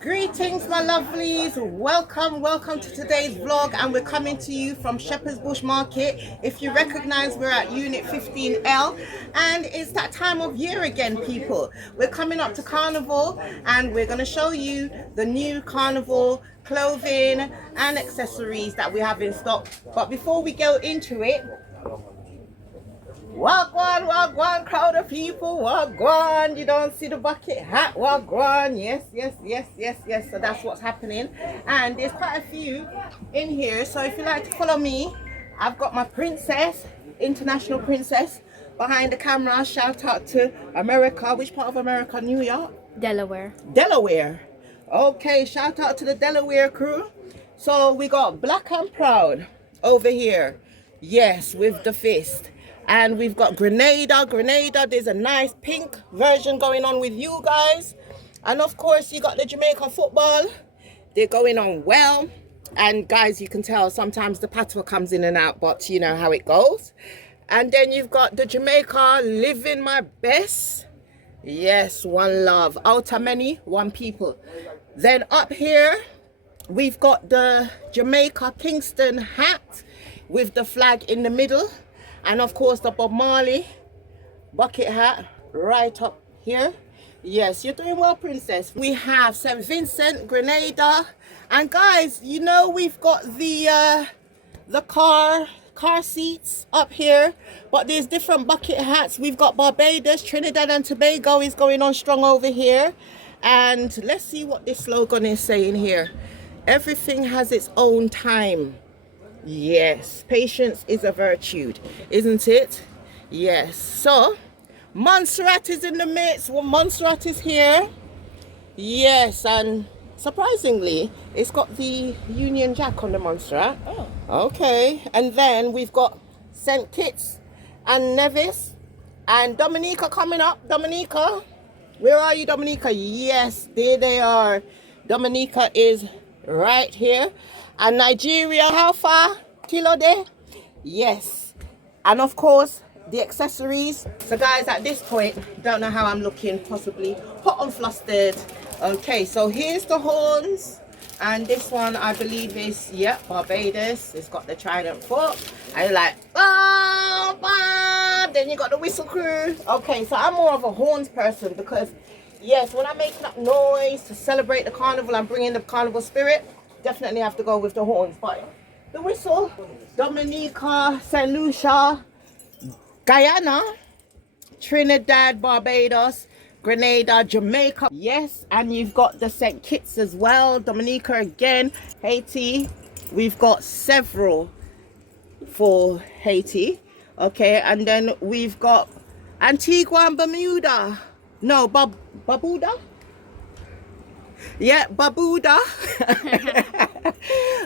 Greetings my lovelies, welcome to today's vlog, and we're coming to you from Shepherd's Bush Market. If you recognize, we're at unit 15L and it's that time of year again, people. We're coming up to Carnival and we're going to show you the new Carnival clothing and accessories that we have in stock. But before we go into it, wagwan, crowd of people, wagwan. You don't see the bucket hat, wagwan. Yes. So that's what's happening. And there's quite a few in here. So if you like to follow me, I've got my princess, international princess, behind the camera. Shout out to America. Which part of America? New York? Delaware. Okay, shout out to the Delaware crew. So we got Black and Proud over here. Yes, with the fist. And we've got Grenada. There's a nice pink version going on with you guys. And of course, you got the Jamaica football. They're going on well. And guys, you can tell sometimes the patois comes in and out, but you know how it goes. And then you've got the Jamaica Living My Best. Yes, one love. Out of many, one people. Then up here, we've got the Jamaica Kingston hat with the flag in the middle. And of course the Bob Marley bucket hat right up here. Yes, you're doing well, princess. We have St. Vincent, Grenada, and guys, you know we've got the car seats up here, but there's different bucket hats. We've got Barbados, Trinidad and Tobago is going on strong over here. And let's see what this slogan is saying here. Everything has its own time. Yes, patience is a virtue, isn't it? Yes. So Montserrat is in the midst. Well, Montserrat is here. Yes, and surprisingly it's got the Union Jack on the Montserrat. Oh, okay. And then we've got St. Kitts and Nevis and Dominica coming up. Dominica, where are you, Dominica? Yes, there they are. Dominica is right here. And Nigeria, how far? Kilo there? Yes. And of course, the accessories. So guys, at this point, don't know how I'm looking, possibly hot and flustered. Okay, so here's the horns. And this one, I believe is, Barbados. It's got the trident foot. And you're like, then you got the whistle crew. Okay, so I'm more of a horns person because, yes, when I'm making up noise to celebrate the carnival and bring in the carnival spirit, definitely have to go with the horns. But the whistle, Dominica, St. Lucia, Guyana, Trinidad, Barbados, Grenada, Jamaica. Yes, and you've got the St. Kitts as well. Dominica again, Haiti. We've got several for Haiti. Okay, and then we've got Antigua and Bermuda. No, Barbuda. Yeah, Barbuda.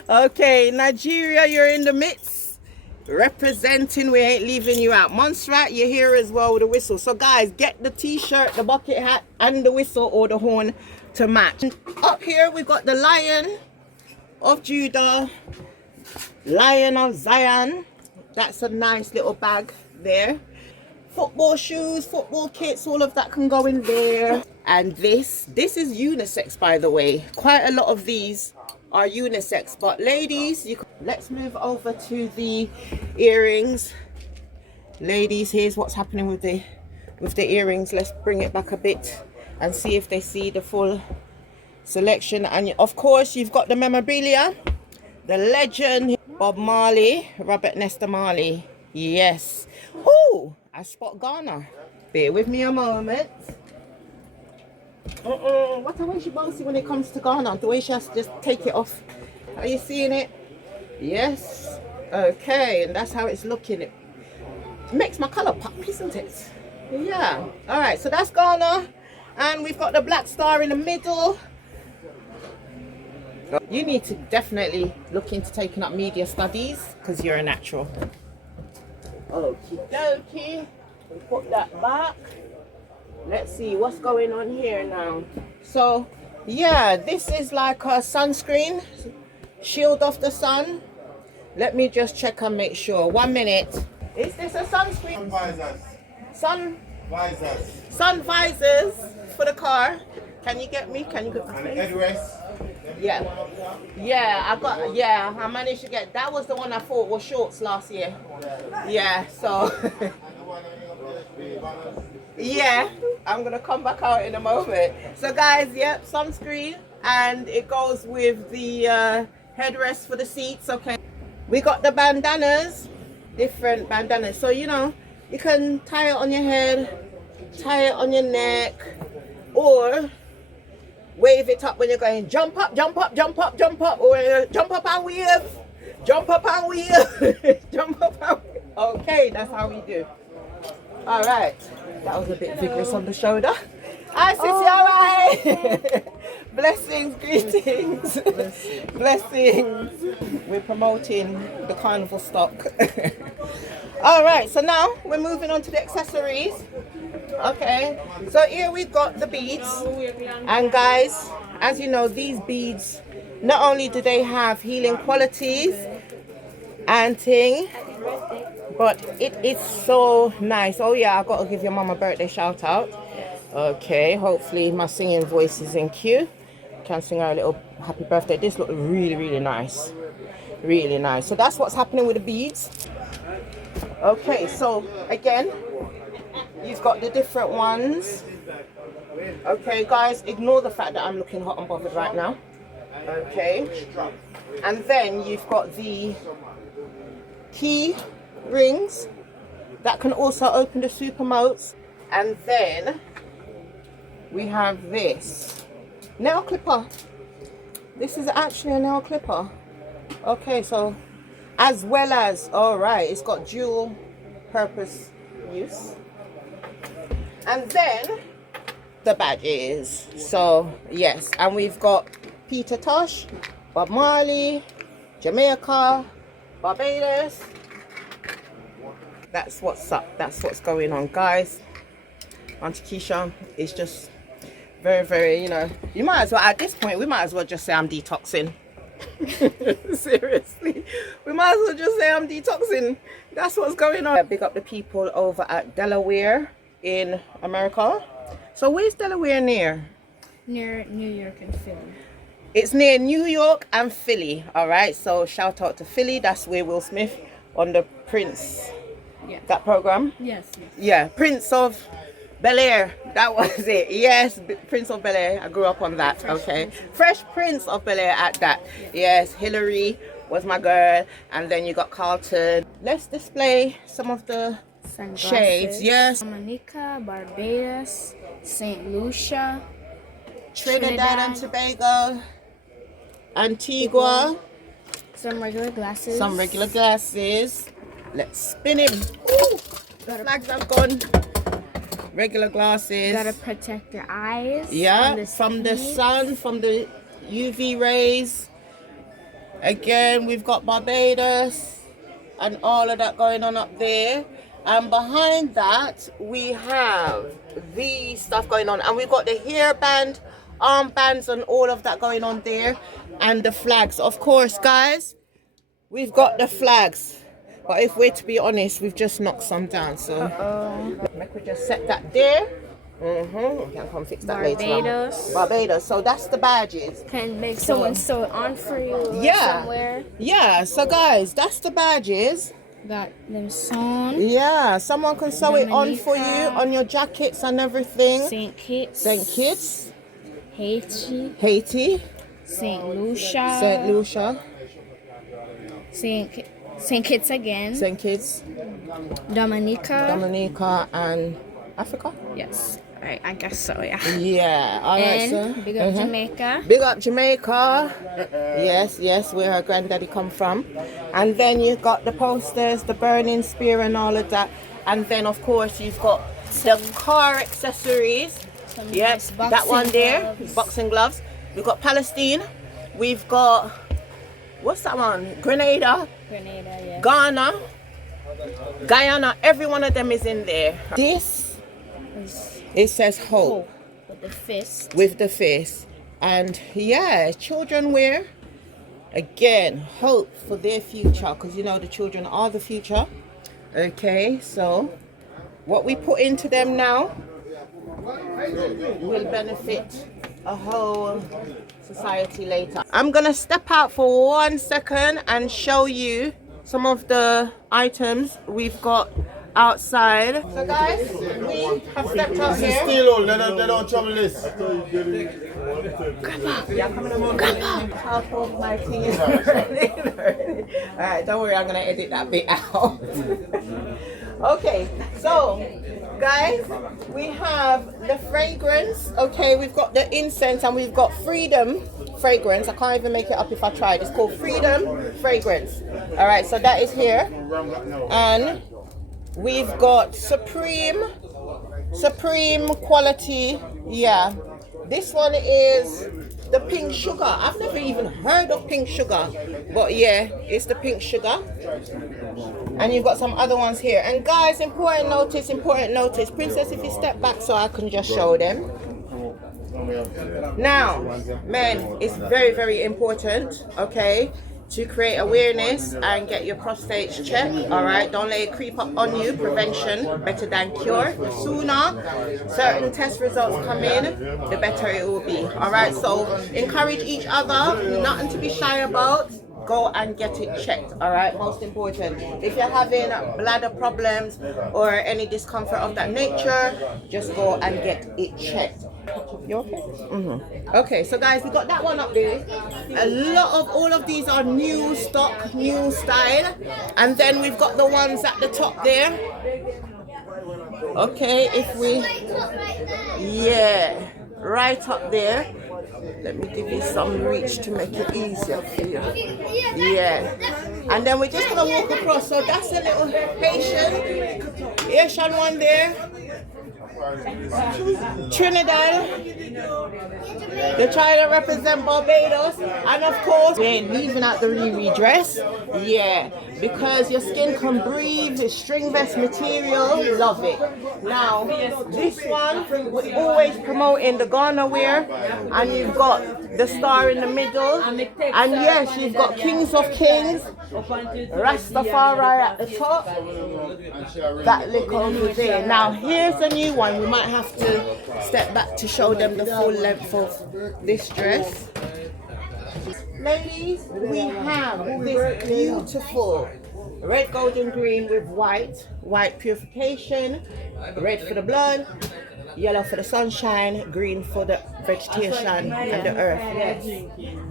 Okay, Nigeria, you're in the midst. Representing, we ain't leaving you out. Montserrat, you're here as well with the whistle. So guys, get the t-shirt, the bucket hat, and the whistle or the horn to match. And up here, we've got the Lion of Judah, Lion of Zion. That's a nice little bag there. Football shoes, football kits, all of that can go in there. And this is unisex, by the way. Quite a lot of these are unisex, but ladies, let's move over to the earrings. Ladies, here's what's happening with the earrings. Let's bring it back a bit and see if they see the full selection. And of course, you've got the memorabilia, the legend Bob Marley, Robert Nesta Marley. Yes. Oh, I spot Ghana. Bear with me a moment. What a way she bossy when it comes to Ghana. The way she has to just take it off. Are you seeing it? Yes. Okay, and that's how it's looking. It makes my color pop, isn't it? Yeah. All right, so that's Ghana. And we've got the black star in the middle. You need to definitely look into taking up media studies because you're a natural. Okie dokie. Put that back. Let's see what's going on here now. So yeah, this is like a sunscreen, shield off the sun. Let me just check and make sure. 1 minute. Is this a sunscreen? Sun visors. Sun visors for the car. Can you get me? Can you get my face? Headrest. Yeah. I managed to get, that was the one I thought was shorts last year. Yeah, so. Yeah, I'm going to come back out in a moment. So guys, yep, sunscreen, and it goes with the headrest for the seats, okay. We got the bandanas, different bandanas. So, you know, you can tie it on your head, tie it on your neck, or wave it up when you're going jump up, jump up, jump up, jump up, or jump up and wave, jump up and wave, jump up and wave. Okay, that's how we do. All right, that was a bit vigorous on the shoulder. Hi, Sissy, all right? Blessings, greetings, blessings. We're promoting the carnival stock. All right, so now we're moving on to the accessories. Okay, so here we've got the beads, and guys, as you know, these beads, not only do they have healing qualities and thing, but it is so nice. Oh yeah, I got to give your mom a birthday shout out. Okay, hopefully my singing voice is in cue. Can sing her a little happy birthday. This looks really, really nice. Really nice. So that's what's happening with the beads. Okay, so again, you've got the different ones. Okay, guys, ignore the fact that I'm looking hot and bothered right now. Okay. And then you've got the key rings that can also open the super moats. And then we have this nail clipper. This is actually a nail clipper. Okay, so as well as, all right, it's got dual purpose use. And then the badges. So yes, and we've got Peter Tosh, Bob Marley, Jamaica, Barbados. That's what's up. That's what's going on, guys. Auntie Keisha is just very, very, you know, you might as well, at this point, we might as well just say I'm detoxing. Seriously, we might as well just say I'm detoxing. That's what's going on. Big up the people over at Delaware in America. So where's Delaware near? Near New York and Philly. It's near New York and Philly. All right, so shout out to Philly. That's where Will Smith on the Prince, that program. Yes. Yeah, Prince of Bel-Air, that was it. Yes, Prince of Bel-Air. I grew up on that. Fresh Prince of Bel-Air at that. Yes, Hillary was my girl, and then you got Carlton. Let's display some of the Sunglasses. Shades. Yes, Dominica, Barbados, St. Lucia, Trinidad and Tobago, Antigua. some regular glasses. Some regular glasses. Let's spin him. Ooh, the flags have gone. Regular glasses. Gotta protect your eyes. Yeah, from the sun, from the UV rays. Again, we've got Barbados and all of that going on up there. And behind that, we have the stuff going on. And we've got the hairband, armbands, and all of that going on there. And the flags. Of course, guys, we've got the flags. But if we're to be honest, we've just knocked some down. So we just set that there. We can come fix that later. Barbados. So that's the badges. Can make someone sew it on for you somewhere. Yeah, so guys, that's the badges. Got them sewn. Yeah, someone can sew it on for you on your jackets and everything. St. Kitts. St. Kitts. Haiti. St. Lucia. St. Kitts again. St. Kitts. Dominica and Africa. Yes. All right, I guess so, yeah. Yeah, all right, so. Big up Jamaica. Big up Jamaica. Yes, where her granddaddy come from. And then you've got the posters, the burning spear and all of that. And then, of course, you've got the car accessories. Yep, that one there, boxing gloves. We've got Palestine. We've got, what's that one? Grenada, yeah. Ghana, Guyana. Every one of them is in there. This, it says hope. With the fist. And yeah, children wear, again, hope for their future. Because you know the children are the future. Okay, so what we put into them now will benefit a whole society later. I'm gonna step out for 1 second and show you some of the items we've got outside. So guys, we have stepped out here. Still, they don't trouble this. Half of my thing is Alright, don't worry, I'm gonna edit that bit out. Okay, so guys, we have the fragrance. Okay, we've got the incense and we've got Freedom fragrance. I can't even make it up if I tried. It's called Freedom fragrance. Alright, so that is here. And we've got Supreme quality. Yeah, this one is the pink sugar. I've never even heard of pink sugar, but yeah, it's the pink sugar. And you've got some other ones here. And guys, important notice. Princess, if you step back so I can just show them. Now, men, it's very, very important, okay, to create awareness and get your prostates checked. All right, don't let it creep up on you. Prevention better than cure. The sooner certain test results come in, the better it will be. All right, so encourage each other, nothing to be shy about. Go and get it checked. All right, most important. If you're having bladder problems or any discomfort of that nature, just go and get it checked. You okay? Okay, so guys, we got that one up there. A lot of all of these are new stock, new style, and then we've got the ones at the top there. Okay, if we, yeah, right up there. Let me give you some reach to make it easier for you. Yeah. And then we're just gonna walk across. So that's a little Haitian one there. Trinidad. They're trying to represent Barbados. And of course, we're leaving out the Riri dress. Yeah. Because your skin can breathe, the string vest material, love it. Now, this one, we're always promoting the Ghana wear, and you've got the star in the middle, and yes, you've got Kings of Kings, Rastafari at the top, that look over there. Now, here's a new one. We might have to step back to show them the full length of this dress. Ladies, we have this beautiful red, gold and green with white purification, red for the blood, yellow for the sunshine, green for the vegetation and the earth. Yes.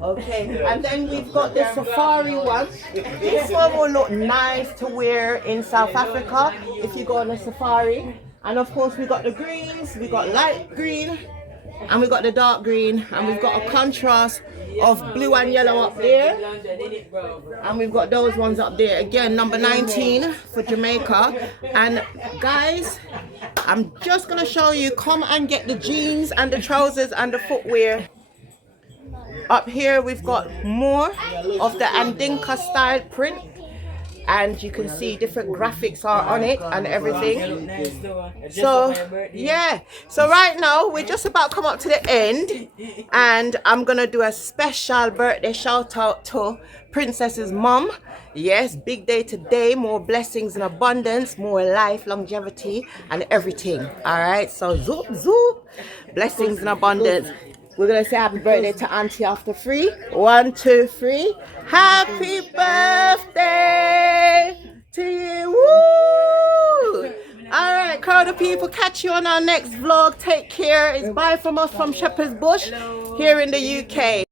Okay, and then we've got the safari one. This one will look nice to wear in South Africa if you go on a safari. And of course we got the greens, we got light green, and we got the dark green, and we've got a contrast of blue and yellow up there, and we've got those ones up there again, number 19 for Jamaica. And guys, I'm just gonna show you, come and get the jeans and the trousers and the footwear. Up here we've got more of the Andinka style print, and you can see different graphics are on it and everything. So yeah, so right now we're just about to come up to the end, and I'm gonna do a special birthday shout out to Princess's mom. Yes, big day today, more blessings and abundance, more life, longevity and everything. All right, so zoop zoop, blessings and abundance. We're gonna say happy birthday to Auntie after 3. 1, 2, 3. Happy birthday to you. Woo! All right, crowd of people, catch you on our next vlog. Take care. It's bye from us from Shepherd's Bush here in the UK.